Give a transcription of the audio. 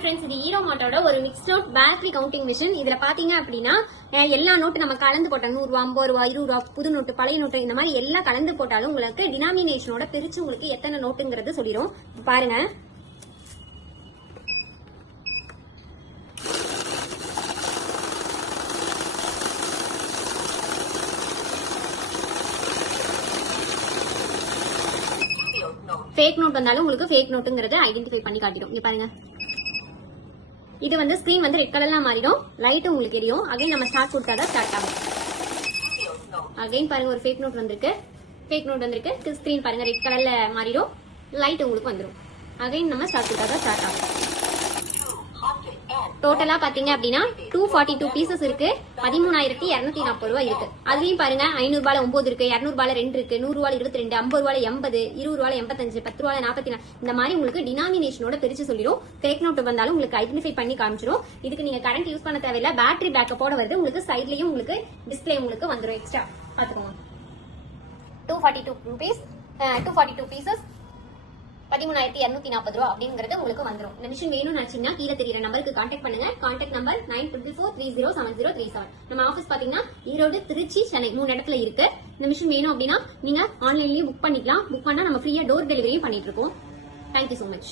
Friends, இது ஈரோ மாட்டோட ஒரு mix note battery counting machine. இதுல பாத்தீங்க அப்படின்னா எல்லா நோட்டு நம்ம கலந்து போட்டோம், 100 ரூபா, 50 ரூபா, 20 ரூபா, புது நோட்டு, பழைய நோட்டு, இந்த மாதிரி எல்லாம் கலந்து போட்டாலும் உங்களுக்கு டினாமினேஷனோட பிரிச்சு உங்களுக்கு எத்தனை நோட்டுங்கிறது சொல்லிடும். பாருங்க, ஃபேக் நோட் வந்தாலும் உங்களுக்கு ஃபேக் நோட்டுங்கிறது ஐடென்டிஃபை பண்ணி காட்டிடும். இங்க பாருங்க, இது வந்து ஸ்கிரீன் வந்து ரெட் கலர்ல மாறிடும், லைட் உங்களுக்கு எரியும். அகைன் நம்ம ஸ்டார்ட் கொடுத்தாதான் ஸ்டார்ட் ஆகும். அகைன் பாருங்க, ஒரு ஃபேக் நோட் வந்திருக்கு, ஸ்கிரீன் பாருங்க ரெட் கலர்ல மாறிடும், லைட் உங்களுக்கு வந்துடும். அகைன் நம்ம ஸ்டார்ட் கொடுத்தாதான் ஸ்டார்ட் ஆகும். டோட்டலா பாத்தீங்க அப்படின்னா 242 பீசஸ் இருக்கு, 13,240 ரூபாய் இருக்கு. அதுலயும் பாருங்க 500 ரூபாய் 9 இருக்கு, 200 ரூபாய் 2 இருக்கு, 100 ரூபாய் 22, 50 ரூபாய் 80, 20 ரூபாய் 85, 10 ரூபாய் 44. இந்த மாதிரி உங்களுக்கு டினாமினேஷனோட பிரிச்சு சொல்லிடும். ஃபேக் நோட் வந்தாலும் உங்களுக்கு ஐடென்டிஃபை பண்ணி காமிச்சிடும். இதுக்கு நீங்க கரண்ட் யூஸ் பண்ண தேவையில்லை, பேட்டரி பேக்கப்போட வருது. உங்களுக்கு சைட்லயும் உங்களுக்கு டிஸ்பிளே உங்களுக்கு வந்துடும். எக்ஸ்ட்ரா பாத்துக்கோங்க. 242 பீசஸ் 13,240 ரூபா அப்படிங்கிறது உங்களுக்கு வந்துடும். இந்த மிஷின் வேணும்னு நினைச்சீங்கன்னா கீழே தெரியுற நம்பருக்கு கான்டாக்ட் பண்ணுங்க. Contact number 9444307030. நம்ம ஆஃபீஸ் பாத்தீங்கன்னா ஈரோடு, திருச்சி, சென்னை 3 இடத்துல இருக்கு. இந்த மிஷின் வேணும் அப்படின்னா நீங்க ஆன்லைன்லயே புக் பண்ணிக்கலாம். புக் பண்ணா நம்ம ஃப்ரீயா டோர் டெலிவரியும் பண்ணிட்டு இருக்கோம். Thank you so much.